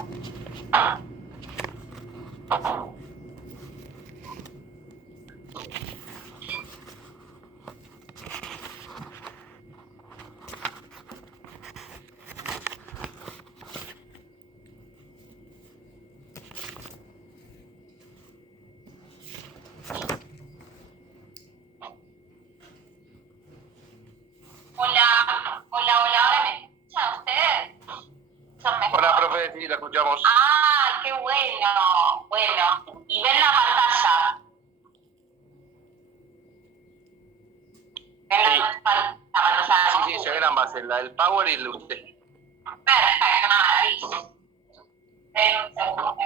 Hola, ¿ahora me escuchan ustedes? Hola, profe, sí, la escuchamos. ¡Ah, qué bueno! Bueno, ¿y ven la pantalla? ¿Ven Sí. la pantalla? Sí, se ven ambas, el Power y el de usted. Perfecto, maravilloso. Esperen un segundo.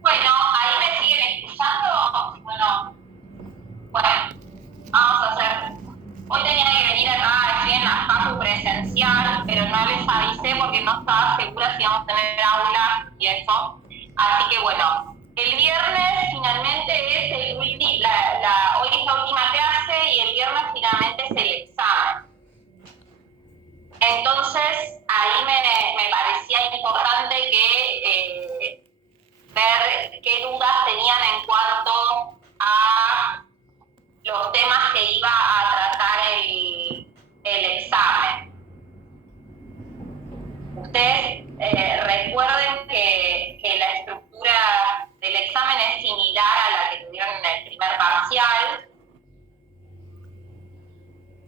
Bueno, ¿ahí me siguen escuchando? Bueno, vamos a hacer. Hoy tenía que venir acá, estoy en la facu presencial, pero no les avisé porque no estaba segura si íbamos a tener aula y eso. Así que bueno, el viernes finalmente es hoy es la última clase y el viernes finalmente es el examen. Entonces, ahí me parecía importante que ver qué dudas tenían en cuanto a los temas que iba a tratar el examen. Ustedes recuerden que la estructura del examen es similar a la que tuvieron en el primer parcial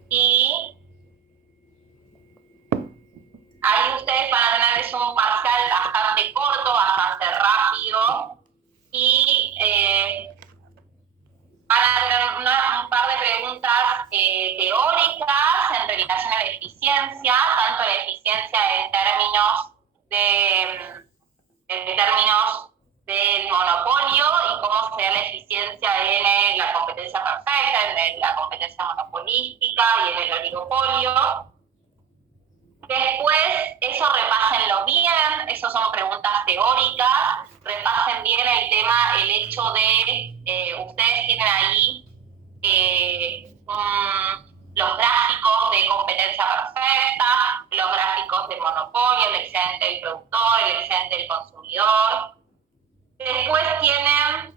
y ahí ustedes van a tener un parcial bastante corto, bastante rápido y van a tener un par de preguntas teóricas en relación a la eficiencia, tanto la eficiencia en términos del monopolio y cómo se da la eficiencia en la competencia perfecta, en la competencia monopolística y en el oligopolio. Después, eso repásenlo bien, eso son preguntas teóricas, repasen bien el tema, el hecho de, ustedes tienen ahí los gráficos de competencia perfecta, los gráficos de monopolio, el excedente del productor, el excedente del consumidor. Después tienen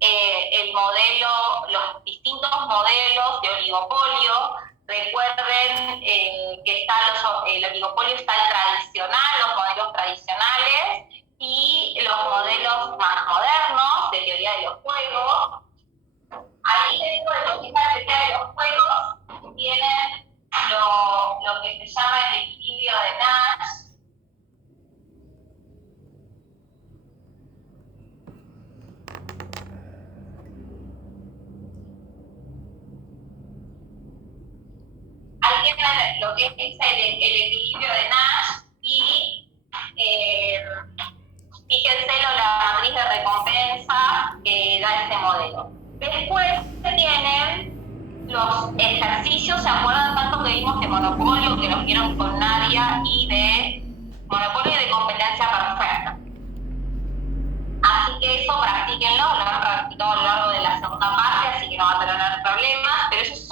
el modelo, los distintos modelos de oligopolio. Recuerden que está el oligopolio está el tradicional, los modelos tradicionales y los modelos más modernos de teoría de los juegos. Ahí dentro de lo que es la teoría de los juegos tienen lo que se llama el equilibrio de Nash. Ahí tienen lo que es el equilibrio de Nash y fíjense la matriz de recompensa que da este modelo. Después tienen los ejercicios, ¿se acuerdan tanto que vimos de monopolio, que nos vieron con Nadia, y de monopolio y de competencia perfecta? Así que eso practíquenlo, lo han practicado a lo largo de la segunda parte, así que no van a tener problemas, pero esos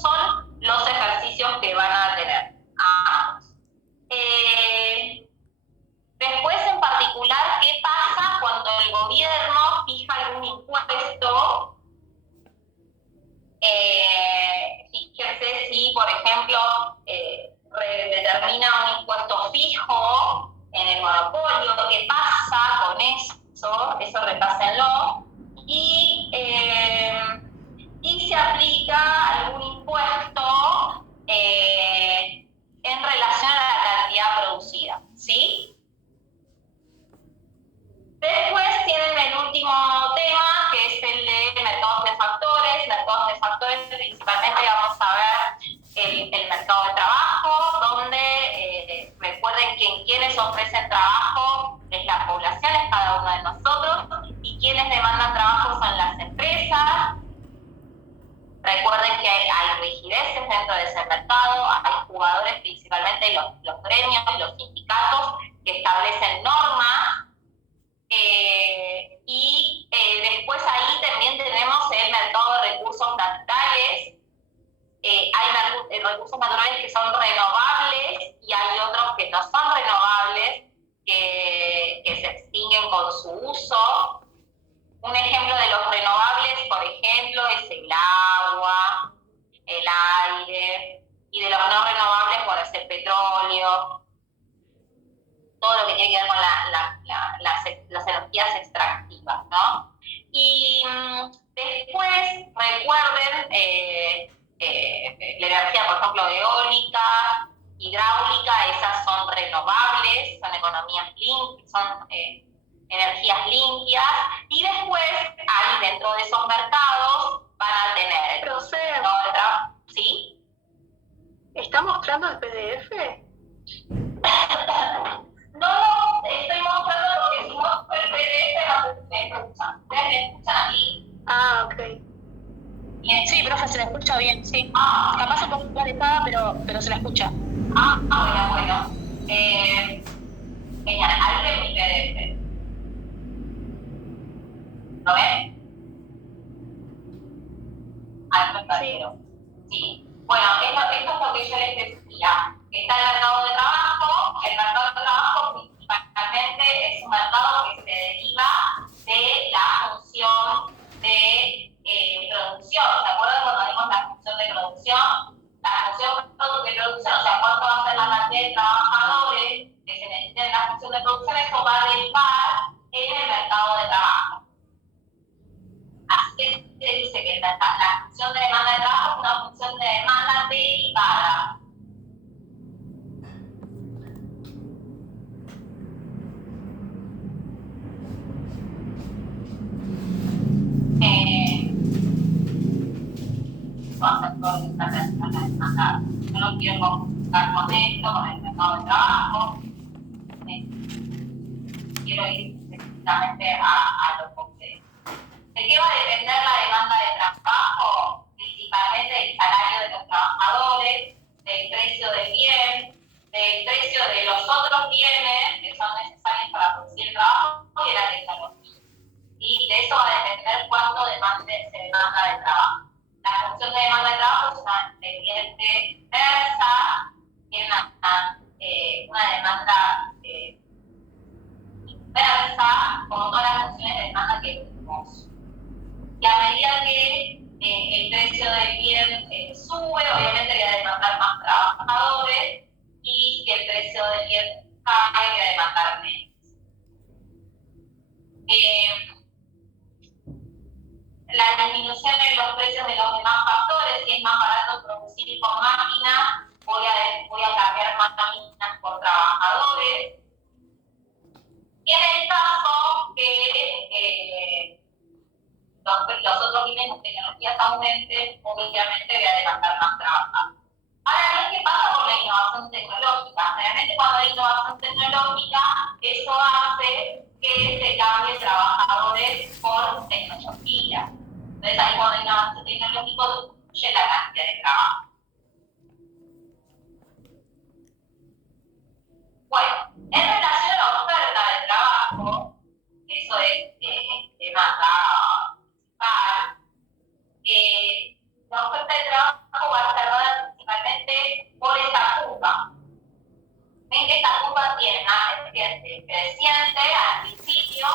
son los ejercicios que van a tener. Después, en particular, ¿qué pasa cuando el gobierno fija algún impuesto? Fíjense si, por ejemplo, determina un impuesto fijo en el monopolio, ¿qué pasa con eso? Eso repásenlo. Y se aplica algún impuesto en relación a la cantidad producida, ¿sí? Después tienen el último tema, que es el de mercados de factores. Mercados de factores, principalmente vamos a ver el mercado de trabajo, donde recuerden que quienes ofrecen trabajo es la población, es cada uno de nosotros, y quienes demandan trabajo son las empresas. Recuerden que hay rigideces dentro de ese mercado, hay jugadores, principalmente los gremios y los sindicatos, que establecen normas. Y después ahí también tenemos el mercado recursos naturales que son renovables y hay otros que no son renovables, que se extinguen con su uso. Un ejemplo de los renovables, por ejemplo, es el agua, el aire, y de los no renovables, bueno, es el petróleo, todo lo que tiene que ver con las energías extractivas, ¿no? Y después, recuerden, la energía, por ejemplo, eólica, hidráulica, esas son renovables, son economías limpias, son energías limpias, y después, ahí dentro de esos mercados, van a tener... Profe, ¿sí? ¿está mostrando el PDF? No, estoy mostrando porque si muestro el PDF no se escucha. ¿Ustedes me escuchan aquí? Ah, ok. Bien, sí, profe, se la escucha bien, sí. Ah, Capaz un poco actualizada, pero se la escucha. Bueno. Genial, ahí ven mi PDF. ¿Lo ven? Ahí me perdieron. Sí. Bueno, esto es lo que yo les decía. Está el mercado de trabajo. El mercado de trabajo principalmente es un mercado que se deriva de la función de producción. ¿Se acuerdan cuando vimos la función de producción? La función de producción, o sea, cuánto va a ser la cantidad de trabajadores que se necesitan en la función de producción, eso va a derivar en el mercado de trabajo. Así que se dice que la función de demanda de trabajo es una función de demanda derivada. Vamos a hacer todo esta demanda. Yo no quiero complicar con esto, con el mercado de trabajo. Quiero ir específicamente a lo concreto. ¿De qué va a depender la demanda de trabajo? Principalmente del salario de los trabajadores, del precio del bien, del precio de los otros bienes que son necesarios para producir el trabajo y de la tecnología. Y de eso va a depender cuánto se demanda de trabajo. La función de demanda de trabajo es una pendiente inversa, tiene una demanda inversa, como todas las funciones de demanda que vimos. Y a medida que el precio del bien sube, obviamente voy a demandar más trabajadores, y si el precio del bien cae, voy a demandar menos. La disminución en los precios de los demás factores, si es más barato producir con máquinas, voy a cambiar más máquinas por trabajadores. Y en el caso que los otros bienes de tecnologías aumenten, obviamente voy a demandar más trabajadores. Ahora bien, ¿qué pasa con la innovación tecnológica? Realmente cuando hay innovación tecnológica, eso hace que se cambien trabajadores por tecnología. Entonces ahí cuando hay innovación tecnológica disminuye la cantidad de trabajo. Bueno, en relación a la oferta de trabajo, eso es demanda principal, la oferta de trabajo va a estar dada principalmente por esta curva. Ven que esta curva tiene una creciente al principio,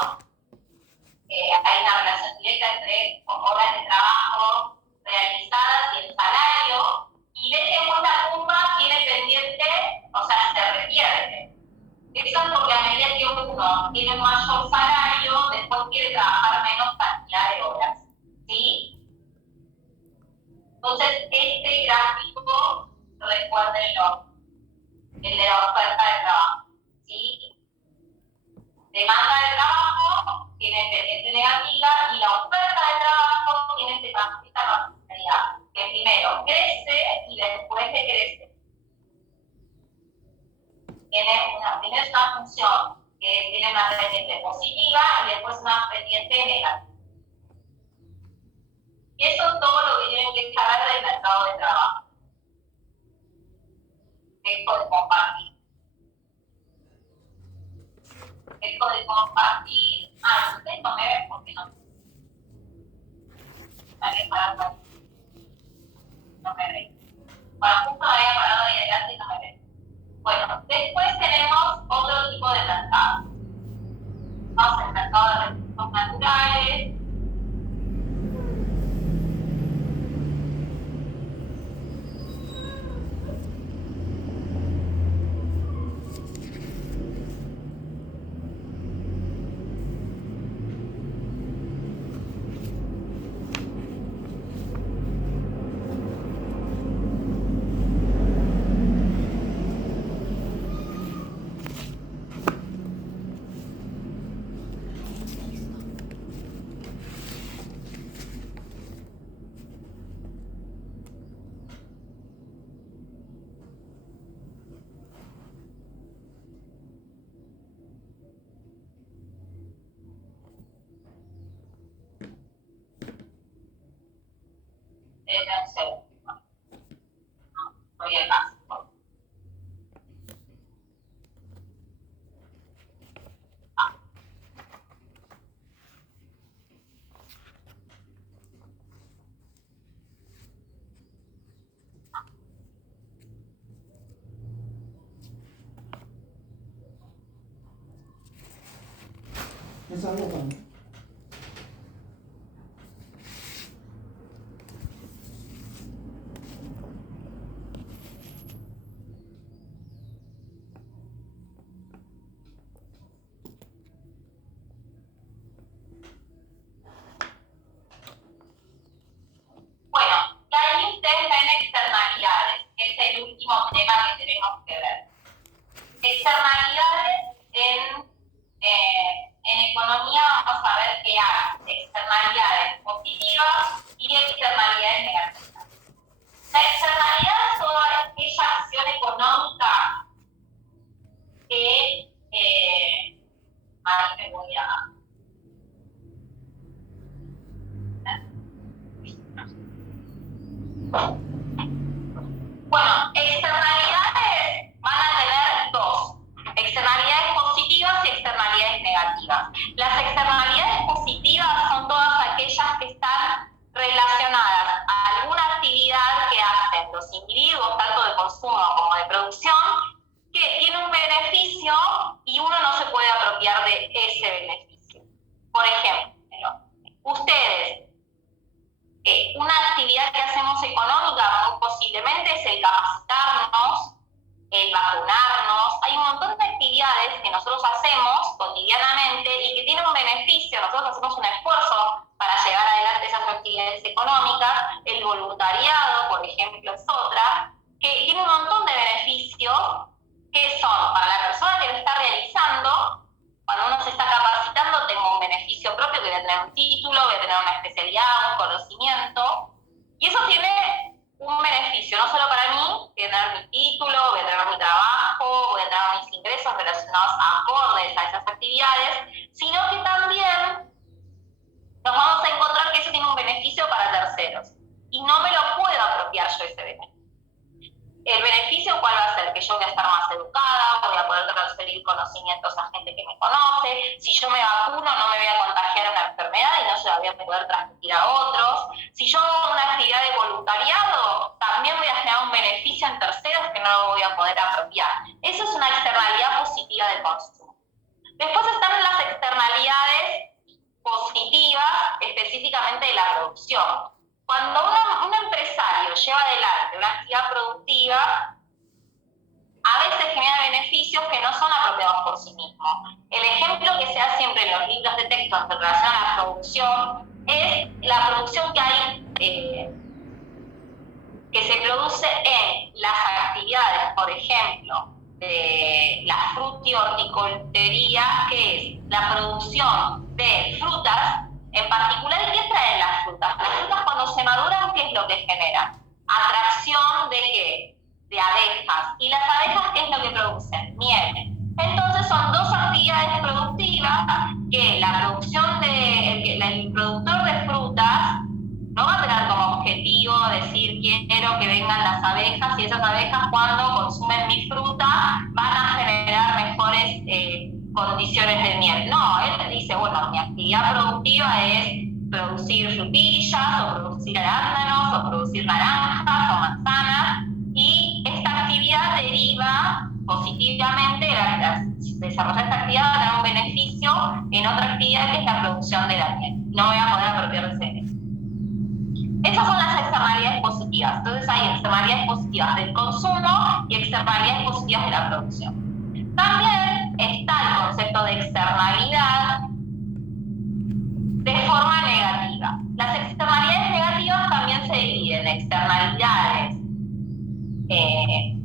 hay una relación directa entre horas de trabajo realizadas y el salario, y ven que esta curva tiene pendiente, o sea, se revierte. Eso es porque a medida que uno tiene un mayor salario, después quiere trabajar menos cantidad de horas, ¿sí? Entonces, este gráfico, recuérdenlo, el de la oferta de trabajo, ¿sí? Demanda de trabajo tiene pendiente negativa y la oferta de trabajo tiene esta particularidad, que primero crece y después decrece. Tiene una función que tiene una pendiente positiva y después una pendiente negativa. Y eso es todo lo que tienen que saber del mercado de trabajo. Dejo de compartir. Ustedes no me ven porque no. Dale para atrás. No me ven. Bueno, justo me había parado ahí adelante y no me ven. Bueno, después tenemos otro tipo de mercado. Vamos al mercado de recursos naturales. Voy acá. ¿Es algo bueno? Bueno, y ahí ustedes ven externalidades, que es el último tema que tenemos que ver. Externalidades en economía vamos a ver que hay externalidades positivas y externalidades negativas. La externalidad es toda aquella acción económica que ahí me voy a... Bueno, externalidades van a tener dos, externalidades positivas y externalidades negativas. Las externalidades positivas son todas aquellas que están relacionadas a alguna actividad que hacen los individuos, tanto de consumo como de producción, que tiene un beneficio y uno no se puede apropiar de ese beneficio. Por ejemplo, ustedes, una actividad que hacemos económica muy posiblemente es el capacitarnos, el vacunarnos. Hay un montón de actividades que nosotros hacemos cotidianamente y que tienen un beneficio. Nosotros hacemos un esfuerzo para llevar adelante esas actividades económicas. El voluntariado, por ejemplo, es otra, que tiene un montón de beneficios que son para la persona que lo está realizando. Cuando uno se está capacitando, tengo un beneficio propio, que voy a tener un título, voy a tener una especialidad, un conocimiento. Y eso tiene un beneficio, no solo para mí, voy a tener mi título, voy a tener mi trabajo, voy a tener mis ingresos relacionados acordes a esas actividades, sino que también nos vamos a encontrar que eso tiene un beneficio para terceros. Y no me lo puedo apropiar yo ese beneficio. El beneficio, ¿cuál va a ser? Que yo voy a estar más educada, voy a poder transferir conocimientos a gente que me conoce. Si yo me vacuno, no me voy a contagiar una enfermedad y no se la voy a poder transmitir a otros. Si yo hago una actividad de voluntariado, también voy a generar un beneficio en terceros que no lo voy a poder apropiar. Eso es una externalidad positiva del consumo. Después están las externalidades positivas, específicamente de la producción. Cuando un empresario lleva adelante una actividad productiva, a veces genera beneficios que no son apropiados por sí mismo. El ejemplo que se da siempre en los libros de texto en relación a la producción es la producción que hay, que se produce en las actividades, por ejemplo, de la frutihorticultura, que es la producción de frutas. En particular, ¿qué traen las frutas? Las frutas cuando se maduran, ¿qué es lo que generan? Atracción ¿de qué? De abejas. ¿Y las abejas qué es lo que producen? Miel. Entonces son dos actividades productivas que la producción el productor de frutas no va a tener como objetivo decir quiero que vengan las abejas y esas abejas cuando consumen mi fruta van a generar mejores condiciones de miel. No, él dice, bueno, mi actividad productiva es producir frutillas, o producir arándanos, o producir naranjas, o manzanas, positivamente, desarrollar esta actividad va a tener un beneficio en otra actividad que es la producción de la miel. No me voy a poder apropiar de ese. Esas son las externalidades positivas. Entonces hay externalidades positivas del consumo y externalidades positivas de la producción. También está el concepto de externalidad de forma negativa. Las externalidades negativas también se dividen en externalidades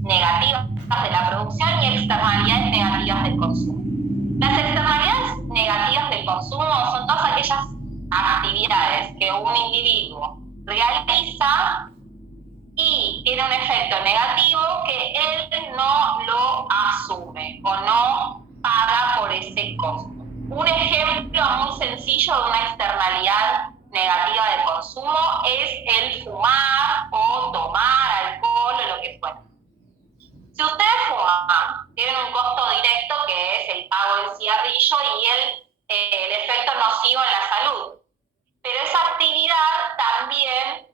negativas de la producción y externalidades negativas del consumo. Las externalidades negativas del consumo son todas aquellas actividades que un individuo realiza y tiene un efecto negativo que él no lo asume o no paga por ese costo. Un ejemplo muy sencillo de una externalidad negativa del consumo es el fumar o tomar alcohol o lo que fuera. Si ustedes fuman, tienen un costo directo que es el pago del cigarrillo y el efecto nocivo en la salud. Pero esa actividad también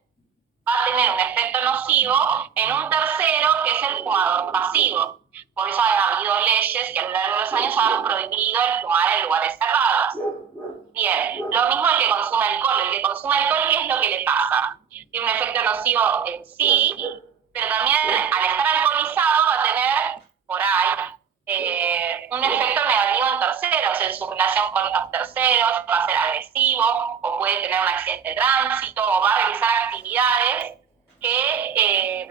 va a tener un efecto nocivo en un tercero que es el fumador pasivo. Por eso ha habido leyes que a lo largo de los años han prohibido el fumar en lugares cerrados. Bien, lo mismo el que consume alcohol. El que consume alcohol, ¿qué es lo que le pasa? Tiene un efecto nocivo en sí, pero también al estar alcoholizado va a tener, por ahí, un efecto negativo en terceros, en su relación con los terceros, va a ser agresivo, o puede tener un accidente de tránsito, o va a realizar actividades que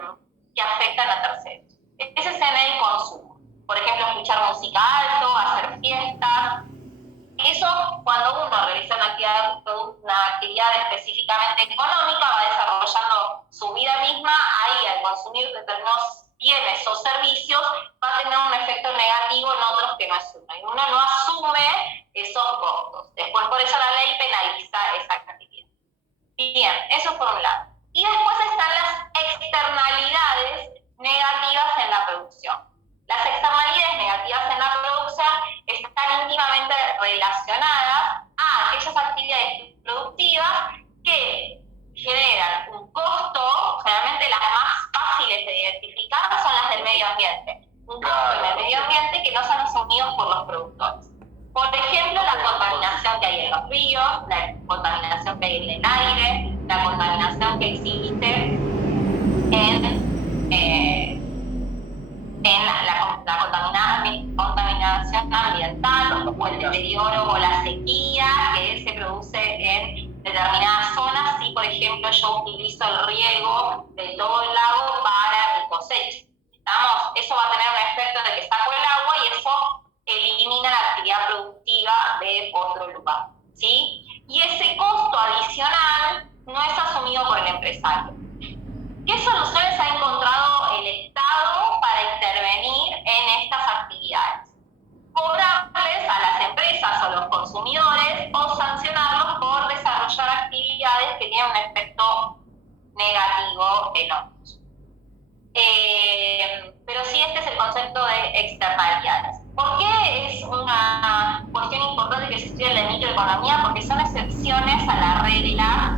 afectan a terceros. Ese es en el consumo. Por ejemplo, escuchar música alto, hacer fiestas. Eso, cuando uno realiza una actividad específicamente económica, va desarrollando su vida misma, ahí al consumir determinados bienes o servicios, va a tener un efecto negativo en otros que no asume. Y uno no asume esos costos. Después, por eso la ley penaliza esa actividad. Bien, eso por un lado. Y después están las externalidades negativas en la producción. Las externalidades negativas en la producción están íntimamente relacionadas a aquellas actividades productivas que generan un costo, generalmente las más fáciles de identificar son las del medio ambiente. Un costo en el medio ambiente que no son asumidos por los productores. Por ejemplo, la contaminación que hay en los ríos, la contaminación que hay en el aire, la contaminación que existe en la contaminación ambiental o el deterioro o la sequía que se produce en determinadas zonas. Si, por ejemplo, yo utilizo el riego de todo el lago para mi cosecha, eso va a tener un efecto de que saco el agua y eso elimina la actividad productiva de otro lugar, ¿sí? Y ese costo adicional no es asumido por el empresario. ¿Qué soluciones ha encontrado el Estado para intervenir en estas actividades? Cobrarles a las empresas o los consumidores o sancionarlos por desarrollar actividades que tienen un efecto negativo en otros. Pero sí, este es el concepto de externalidades. ¿Por qué es una cuestión importante que se estudie en la microeconomía? Porque son excepciones a la regla,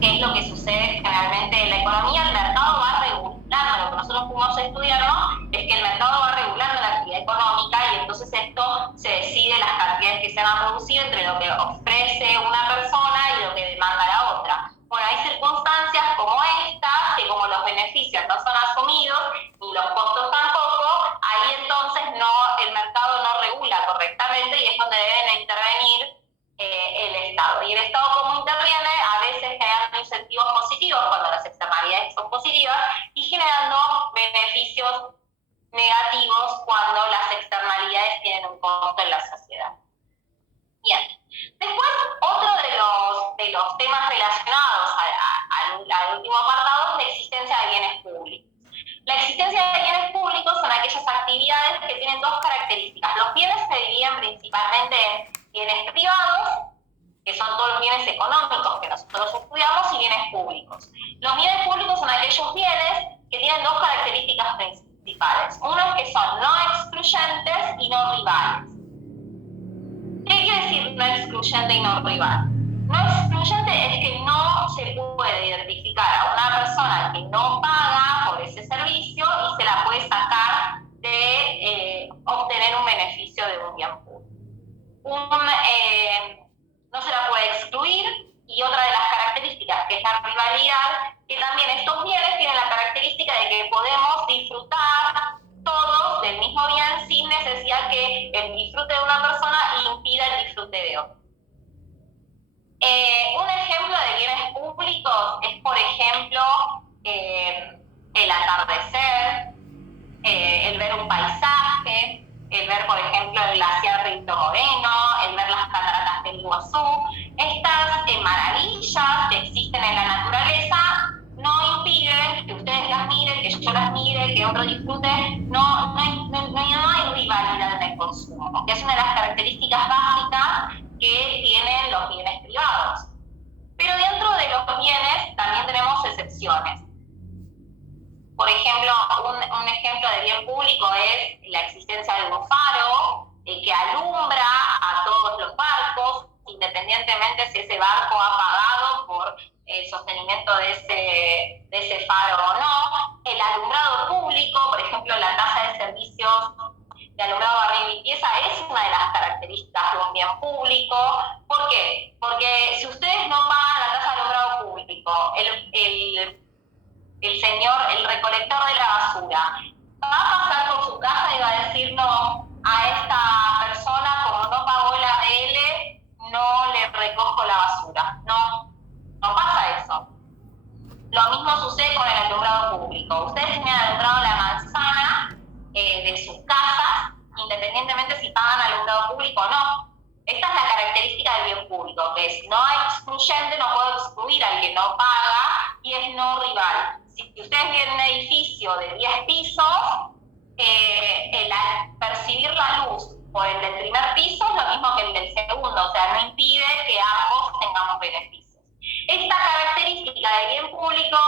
que es lo que sucede generalmente en la economía. El mercado va regulando, lo que nosotros fuimos a estudiar, ¿no? Es que el mercado va regulando la actividad económica y entonces esto se decide las cantidades que se van a producir entre lo que ofrece una persona y lo que demanda la otra. Bueno, hay circunstancias como estas, que como los beneficios no son asumidos y los costos tampoco, ahí entonces el mercado no regula correctamente y es donde deben intervenir el Estado. Y el Estado, como interviene, a veces generando incentivos positivos cuando las externalidades son positivas y generando beneficios negativos cuando las externalidades tienen un costo en la sociedad. Bien. Después, otro de los temas relacionados al último apartado es la existencia de bienes públicos. La existencia de bienes públicos son aquellas actividades que tienen dos características. Los bienes se dividen principalmente en bienes privados, que son todos los bienes económicos que nosotros estudiamos, y bienes públicos. Los bienes públicos son aquellos bienes que tienen dos características principales. Uno es que son no excluyentes y no rivales. ¿Qué quiere decir no excluyente y no rival? No excluyente es que no se puede identificar a una persona que no paga por ese servicio y se la puede sacar de no se la puede excluir, y otra de las características, que es la rivalidad, que también estos bienes tienen la característica de que podemos disfrutar todos del mismo bien sin necesidad que el disfrute de una persona impida el disfrute de otra. Un ejemplo de bienes públicos es, por ejemplo, el atardecer, el ver un paisaje, el ver, por ejemplo, el glaciar Rito Moreno, el ver las cataratas del Iguazú. Estas maravillas que existen en la naturaleza no impiden que ustedes las miren, que yo las mire, que otro disfrute. No hay rivalidad en el consumo, que es una de las características básicas que tienen los bienes privados. Pero dentro de los bienes también tenemos excepciones. Por ejemplo, un ejemplo de bien público es la existencia de un faro que alumbra a todos los barcos, independientemente si ese barco ha pagado por el sostenimiento de ese faro o no. El alumbrado público, por ejemplo, la tasa de servicios de alumbrado, barrido y limpieza es una de las características de un bien público. ¿Por qué? Porque si ustedes no pagan la tasa de alumbrado público, el señor, el recolector de la basura, va a pasar por su casa y va a decir: no, a esta persona, como no pagó el ADL, no le recojo la basura. No pasa eso. Lo mismo sucede con el alumbrado público. Ustedes tienen alumbrado la manzana de sus casas, independientemente si pagan alumbrado público o no. Esta es la característica del bien público, que es no excluyente, no puedo excluir al que no paga, y es no rival. Si ustedes viven en un edificio de 10 pisos, el percibir la luz por el del primer piso es lo mismo que el del segundo, o sea, no impide que ambos tengamos beneficios. Esta característica del bien público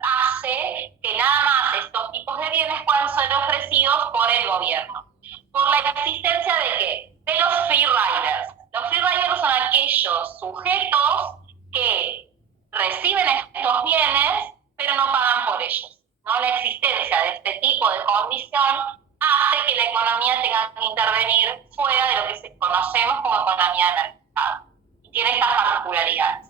hace que nada más estos tipos de bienes puedan ser ofrecidos por el gobierno. ¿Por la existencia de qué? De los free riders. Los free riders son aquellos sujetos que reciben estos bienes pero no pagan por ellos, ¿no? La existencia de este tipo de condición hace que la economía tenga que intervenir fuera de lo que conocemos como economía de mercado, y tiene estas particularidades.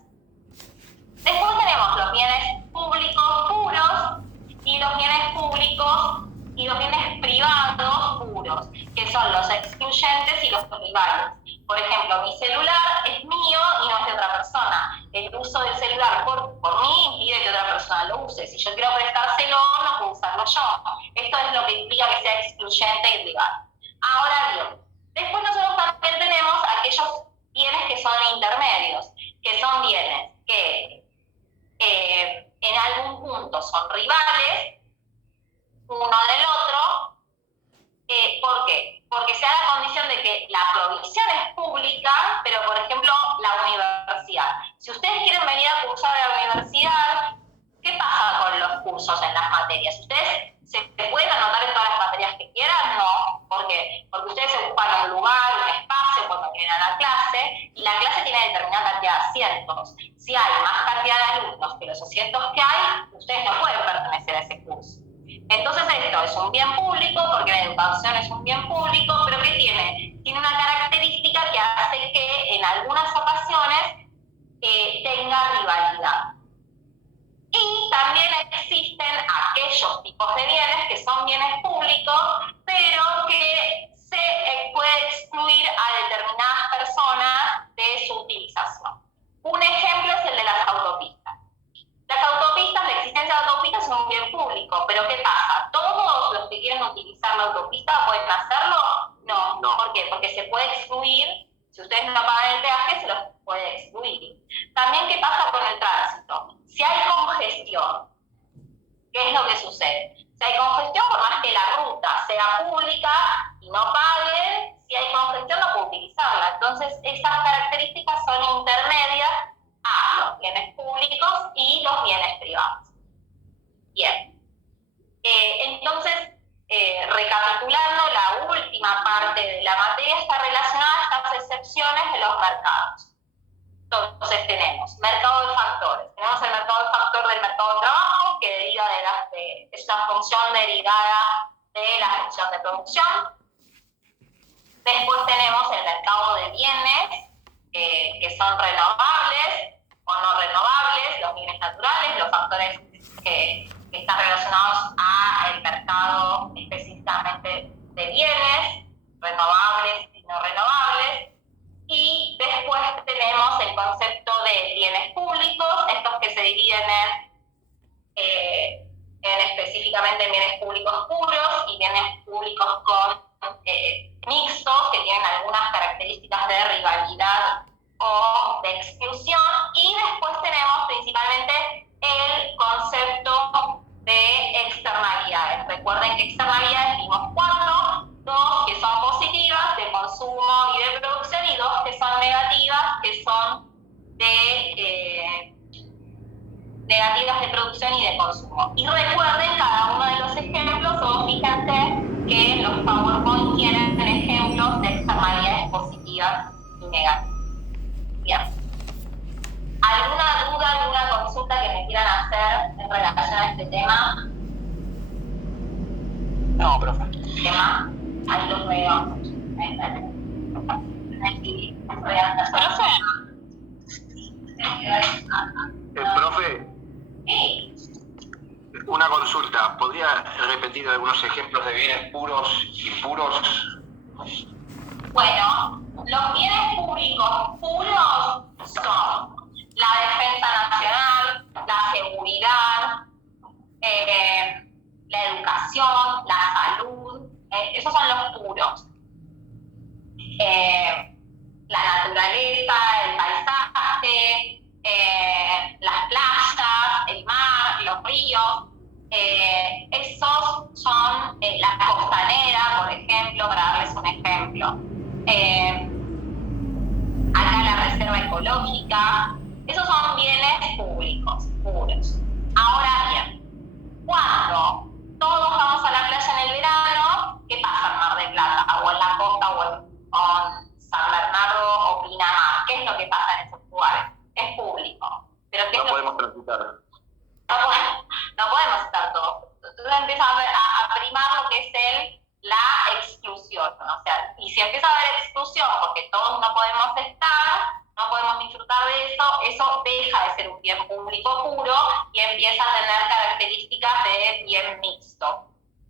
Después tenemos los bienes públicos puros y los bienes públicos y los bienes privados puros, que son los excluyentes y los rivales. Por ejemplo, mi celular es mío y no es de otra persona. El uso del celular por mí impide que otra persona lo use. Si yo quiero prestárselo, no puedo usarlo yo. Esto es lo que implica que sea excluyente y rival. Ahora bien, después nosotros también tenemos aquellos bienes que son intermedios, que son bienes que en algún punto son rivales uno del otro. ¿Por qué? Porque se da la condición de que la provisión es pública, pero por ejemplo la universidad. Si ustedes quieren venir a cursar a la universidad, ¿qué pasa con los cursos en las materias? ¿Ustedes se pueden anotar en todas las materias que quieran? No. ¿Por qué? Porque ustedes ocupan un lugar, un espacio cuando vienen a la clase, y la clase tiene determinada cantidad de asientos. Si hay más cantidad de alumnos que los asientos que hay, ustedes no pueden pertenecer a ese curso. Entonces esto es un bien público, porque la educación es un bien público, pero ¿qué tiene? Tiene una característica que hace que en algunas ocasiones tenga rivalidad. Y también existen aquellos tipos de bienes que son bienes públicos, pero que se puede excluir a determinadas personas de su utilización. Un ejemplo es el de las autopistas. Las autopistas, la existencia de autopistas es un bien público, pero ¿qué pasa? ¿Todos los que quieren utilizar la autopista pueden hacerlo? No. ¿Por qué? Porque se puede excluir. Si ustedes no pagan el peaje, se los puede excluir. También, ¿qué pasa con el tránsito? Si hay congestión, ¿qué es lo que sucede? Si hay congestión, por más que la ruta sea pública y no paguen, si hay congestión no puedo utilizarla. Entonces, estas características son intermedias a los bienes públicos y los bienes privados. Bien. Entonces, recapitulando, la última parte de la materia está relacionada a estas excepciones de los mercados. Entonces tenemos mercado de factores. Tenemos el mercado de factor del mercado de trabajo, que deriva es una función derivada de la función de producción. Después tenemos el mercado de bienes, que son renovables o no renovables, los bienes naturales, los factores que están relacionados al mercado específicamente de bienes, renovables y no renovables. Y después tenemos el concepto de bienes públicos, estos que se dividen en específicamente bienes públicos puros y bienes públicos con mixtos, que tienen algunas características de rivalidad o de exclusión. Y después tenemos principalmente el concepto de externalidades. Recuerden que externalidades vimos 4, 2 que son positivas, de consumo y de producción, y 2 que son negativas, que son de negativas de producción y de consumo. Y recuerden cada uno de los ejemplos, o fíjense que los PowerPoint tienen ejemplos de externalidades positivas y negativas. Bien. ¿Alguna duda, alguna consulta que me quieran hacer en relación a este tema? No, profe. ¿Tema? Ahí los veo. Profe, Sí. una consulta. ¿Podría repetir algunos ejemplos de bienes puros y impuros? Bueno, los bienes públicos puros son la defensa nacional, la seguridad, la educación, la salud, esos son los puros. La naturaleza, el paisaje, las playas, el mar, los ríos, esos son la costanera, por ejemplo, para darles un ejemplo. Acá la reserva ecológica, esos son bienes públicos, puros. Ahora bien, cuando todos vamos a la playa en el verano, ¿qué pasa en Mar del Plata? O en la costa, o en San Bernardo o Pinamar. ¿Qué es lo que pasa en esos lugares? Es público. Pero ¿qué No es podemos transitar. no podemos estar todos. Entonces empieza a primar lo que es la exclusión, ¿no? O sea, y si empieza a haber exclusión porque todos no podemos estar, no podemos disfrutar de eso deja de ser un bien público puro y empieza a tener características de bien mixto.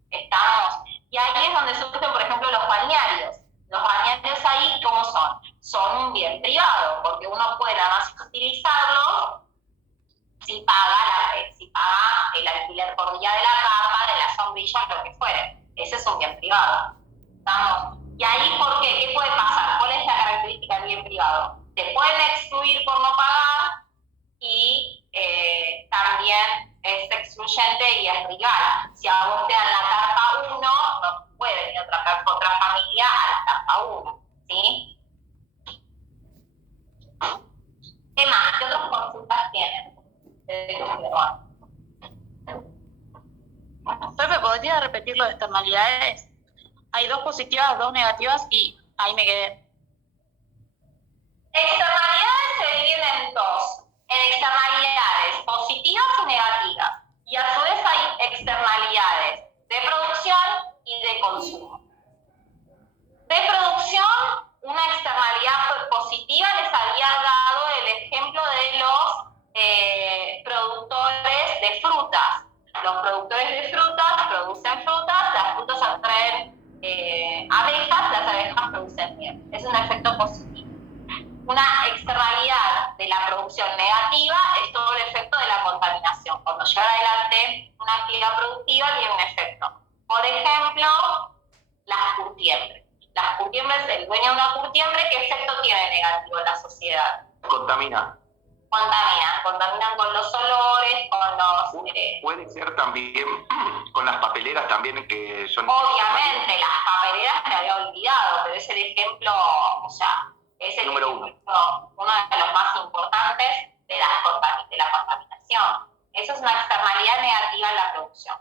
¿Estamos? Y ahí es donde surgen, por ejemplo, los balnearios. Los balnearios ahí, ¿cómo son? Son un bien privado, porque uno puede nada más utilizarlos si paga el alquiler por día de la carpa, de la sombrilla, lo que fuere. Ese es un bien privado. ¿Estamos? Y ahí, ¿por qué? ¿Qué puede pasar? ¿Cuál es la característica del bien privado? Te pueden excluir por no pagar y también es excluyente y es rival. Si a vos te dan la carpa 1, no puede venir otra familia a la carpa 1, ¿sí? ¿Qué más? ¿Qué otras consultas tienen? Profe, ¿podría repetir lo de externalidades? Hay 2 positivas, 2 negativas y ahí me quedé. Externalidades se dividen en 2, en externalidades positivas y negativas. Y a su vez hay externalidades de producción y de consumo. De producción, una externalidad positiva, les había dado el ejemplo de los productores de frutas. Los productores de frutas producen frutas, las frutas atraen abejas, las abejas producen miel. Es un efecto positivo. Una externalidad de la producción negativa es todo el efecto de la contaminación. Cuando lleva adelante una actividad productiva tiene un efecto. Por ejemplo, las curtiembres. Las curtiembres, el dueño de una curtiembre, ¿qué efecto tiene negativo en la sociedad? Contamina. Contaminan con los olores, con los... Puede ser también con las papeleras también que son... Obviamente, las papeleras me había olvidado, pero es el ejemplo, o sea, es el número ejemplo, uno de los más importantes de la contaminación. Eso es una externalidad negativa en la producción.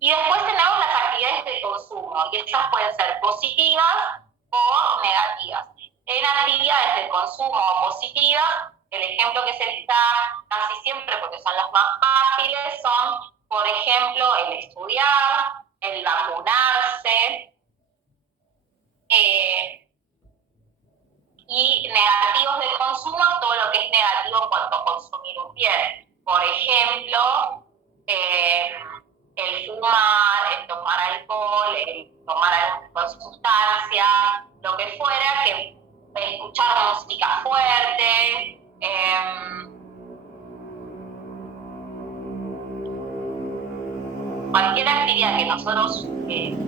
Y después tenemos las actividades de consumo, y estas pueden ser positivas o negativas. En actividades de consumo positivas, el ejemplo que se les da casi siempre, porque son las más fáciles, son, por ejemplo, el estudiar, el vacunarse, Y negativos de consumo, todo lo que es negativo en cuanto a consumir un bien. Por ejemplo, el fumar, el tomar alcohol, el tomar algún tipo de sustancia, lo que fuera, que escuchar música fuerte, cualquier actividad que nosotros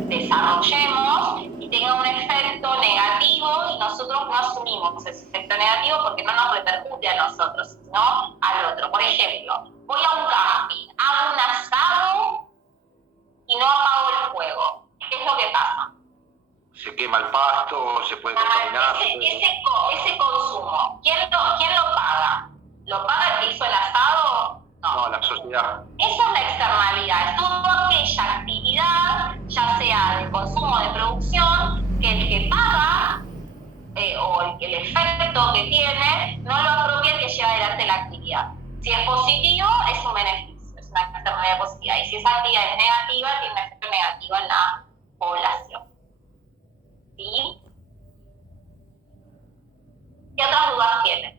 desarrollemos y tenga un efecto negativo y nosotros no asumimos ese efecto negativo porque no nos repercute a nosotros, sino al otro. Por ejemplo, voy a un camping, hago un asado y no apago el fuego. ¿Qué es lo que pasa? Se quema el pasto, se puede contaminar. Ese consumo, ¿quién lo paga? ¿Lo paga el que hizo el asado? No, la sociedad. Esa es la externalidad, es toda aquella actividad, ya sea de consumo o de producción, que el que paga o el efecto que tiene no lo apropia el que lleva adelante la actividad. Si es positivo, es un beneficio, es una externalidad positiva. Y si esa actividad es negativa, tiene un efecto negativo en la población. ¿Sí? ¿Qué otras dudas tienen?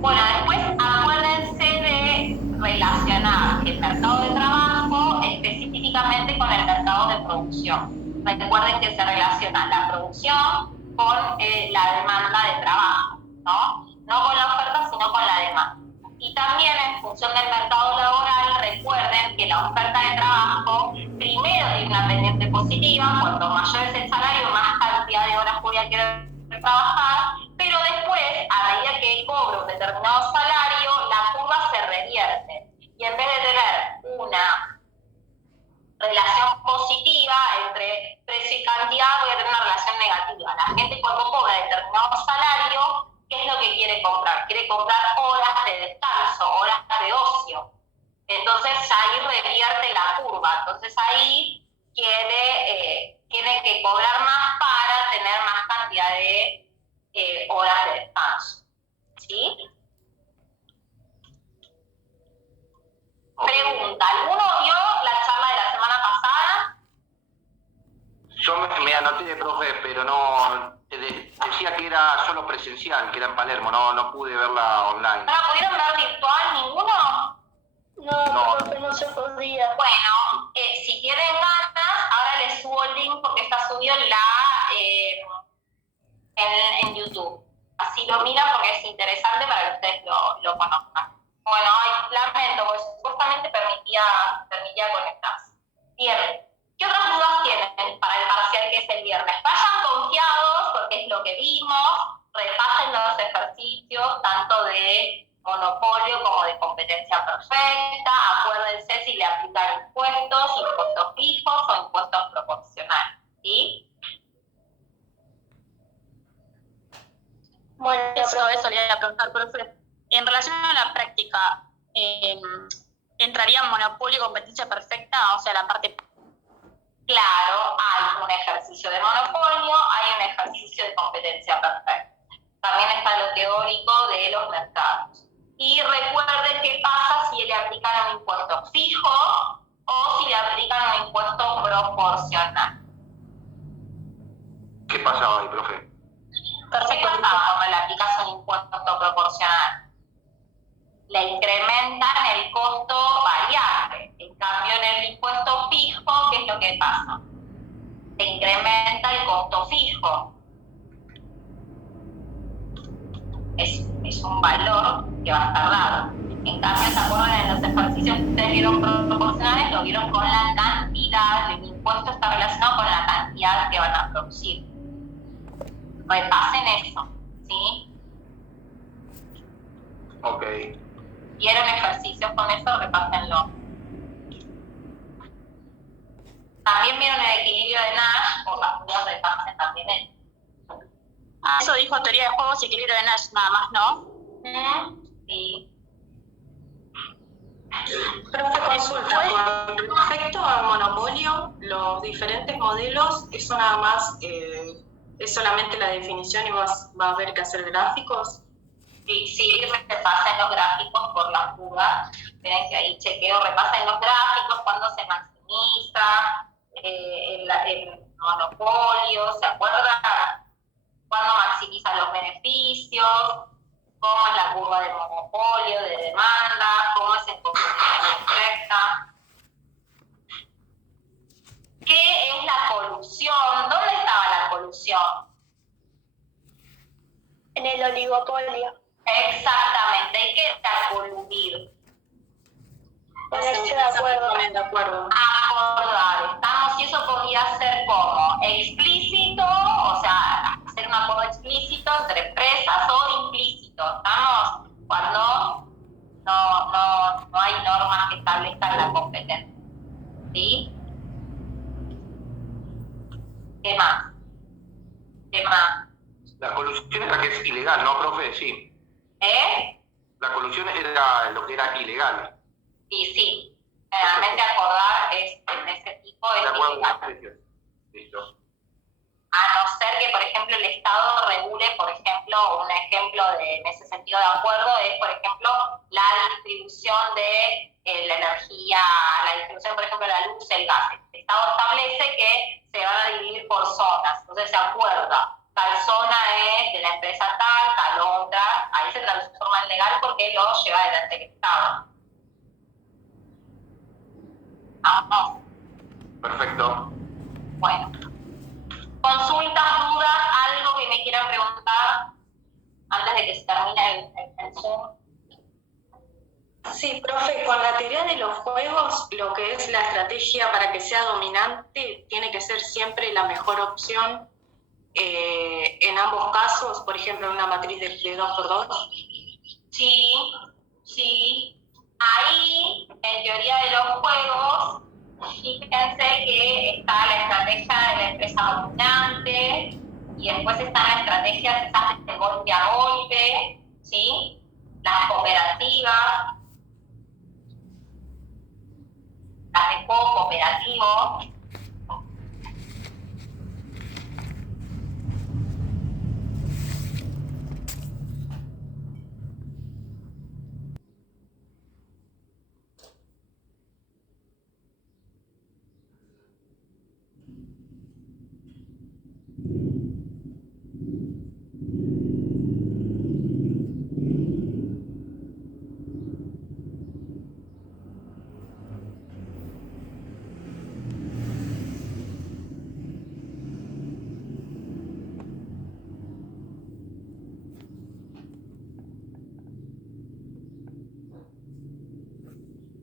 Bueno, después acuérdense de relacionar el mercado de trabajo específicamente con el mercado de producción. Recuerden que se relaciona la producción con la demanda de trabajo, ¿no? No con la oferta, sino con la demanda. Y también en función del mercado laboral, recuerden que la oferta de trabajo primero tiene una pendiente positiva, cuanto mayor es el salario, más cantidad de horas voy a querer trabajar, pero después, a medida que cobro un determinado salario, la curva se revierte. Y en vez de tener una relación positiva entre precio y cantidad, voy a tener una relación negativa. La gente cuando cobra determinado salario, ¿qué es lo que quiere comprar? Quiere comprar horas de descanso, horas de ocio. Entonces ahí revierte la curva. Entonces ahí tiene que cobrar más para tener más cantidad de horas de descanso. ¿Sí? Pregunta, ¿alguno vio la charla de la semana pasada? Yo me anoté, profe, pero no decía que era solo presencial, que era en Palermo, no pude verla online. ¿No la pudieron ver virtual ninguno? No, profe, no se podía. Bueno, si tienen ganas, ahora les subo el link porque está subido en YouTube. Así lo miran porque es interesante para que ustedes lo conozcan. Bueno, lamento, porque supuestamente permitía conectarse. Bien, ¿qué otras dudas tienen para el parcial que es el viernes? Vayan confiados porque es lo que vimos, repasen los ejercicios tanto de monopolio como de competencia perfecta, acuérdense si le aplican impuestos fijos o impuestos proporcionales, ¿sí? Bueno, eso le iba a preguntar, profe. En relación a la práctica, ¿entraría monopolio y competencia perfecta? O sea, la parte... Claro, hay un ejercicio de monopolio, hay un ejercicio de competencia perfecta. También está lo teórico de los mercados. Y recuerden qué pasa si le aplican un impuesto fijo o si le aplican un impuesto proporcional. ¿Qué pasaba ahí, profe? Perfecto. ¿Qué pasa cuando le aplicas un impuesto proporcional? Le incrementan el costo variable. En cambio, en el impuesto fijo, ¿qué es lo que pasa? Se incrementa el costo fijo. Es un valor que va a estar dado. En cambio, ¿se acuerdan en los ejercicios que ustedes vieron proporcionales? Lo vieron con la cantidad. El impuesto está relacionado con la cantidad que van a producir. Repasen eso, ¿sí? Ok. ¿Vieron ejercicios con eso? Repásenlo. También vieron el equilibrio de Nash, por las dudas repasen también él. Eso dijo teoría de juegos y equilibrio de Nash, nada más, ¿no? Sí. Profe, consulta, con respecto al monopolio, los diferentes modelos, ¿eso nada más es solamente la definición y va a haber que hacer gráficos? Sí, repasen los gráficos por la fuga. Miren que ahí chequeo, repasen los gráficos, cuando se maximiza el monopolio, ¿se acuerdan? Cuando maximiza los beneficios, cómo es la curva de monopolio, de demanda, cómo es el composición perfecta. ¿Qué es la colusión? ¿Dónde estaba la colusión? En el oligopolio. Exactamente, hay que coludir. Ponerse de acuerdo. De acuerdo. Acordar, estamos, y eso podría ser como explícito, o sea, hacer un acuerdo explícito entre empresas o implícito, estamos, cuando no hay normas que establezcan la competencia, ¿sí? ¿Qué más? ¿Qué más? La colusión era que es ilegal, ¿no, profe? Sí. La colusión era lo que era ilegal. Y sí, generalmente acordar en ese tipo es De acuerdo con los ilegal. precios. Listo. A no ser que, por ejemplo, el Estado regule, por ejemplo, un ejemplo en ese sentido de acuerdo es, por ejemplo, la distribución de la energía, la distribución, por ejemplo, de la luz, el gas. El Estado establece que se van a dividir por zonas, entonces se acuerda, tal zona es de la empresa tal, tal otra, ahí se transforma en legal porque lo lleva adelante el Estado. Vamos. Perfecto. Bueno. Consultas, dudas, algo que me quieran preguntar antes de que se termine el Zoom. Sí, profe, con la teoría de los juegos, lo que es la estrategia para que sea dominante tiene que ser siempre la mejor opción en ambos casos, por ejemplo, en una matriz de 2x2. Sí. Ahí, en teoría de los juegos, fíjense que está la estrategia de la empresa dominante y después están las estrategias esas de golpe a golpe, ¿sí? Las cooperativas, las de juego cooperativo.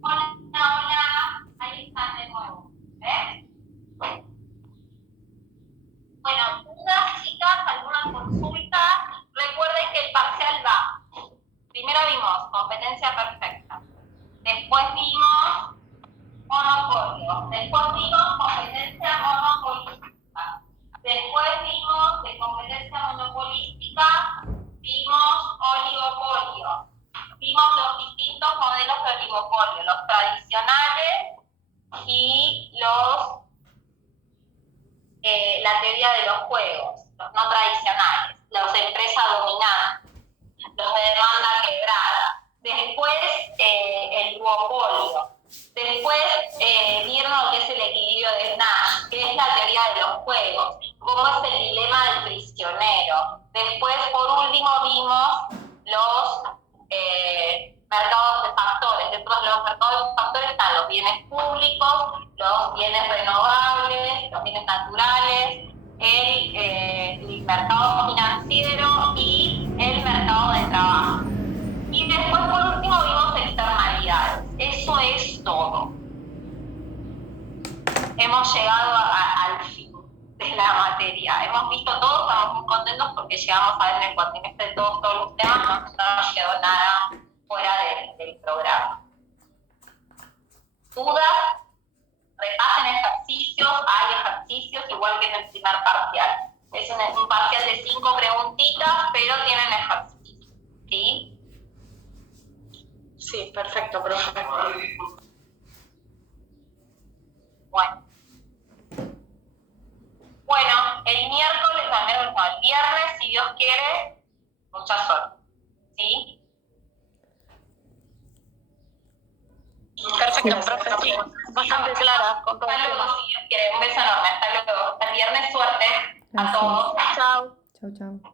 Hola, ahí están de nuevo. Bueno, dudas, chicas, alguna consulta. Recuerden que el parcial va. Primero vimos competencia perfecta. Después vimos monopolio. Después vimos competencia monopolística. Después vimos de competencia monopolística, vimos oligopolio. Vimos los distintos modelos de oligopolio, los tradicionales y la teoría de los juegos, los no tradicionales, los de empresa dominante, los de demanda quebrada. Después el duopolio. Después vieron lo que es el equilibrio de Nash, que es la teoría de los juegos, cómo es el dilema del prisionero. Después, por último, vimos los mercados de factores. Dentro de los mercados de factores están los bienes públicos, los bienes renovables, los bienes naturales, el mercado financiero y el mercado de trabajo. Y después, por último, vimos externalidades. Eso es todo. Hemos llegado al fin de la materia. Hemos visto todo, estamos muy contentos porque llegamos a ver en el cuatrimestre todos los temas, no nos quedó nada fuera del programa. ¿Dudas? Repasen ejercicios, hay ejercicios igual que en el primer parcial. Es un parcial de 5 preguntitas, pero tienen ejercicios, ¿sí? Sí, perfecto, profe. Bueno, el miércoles, el viernes, si Dios quiere, mucha suerte, ¿sí? Gracias, profe, sí, bastante clara con todo el Hasta luego, tema. si Dios quiere. Un beso enorme. Hasta luego. Hasta el viernes, suerte a Gracias. todos. Chao. Chau, chau.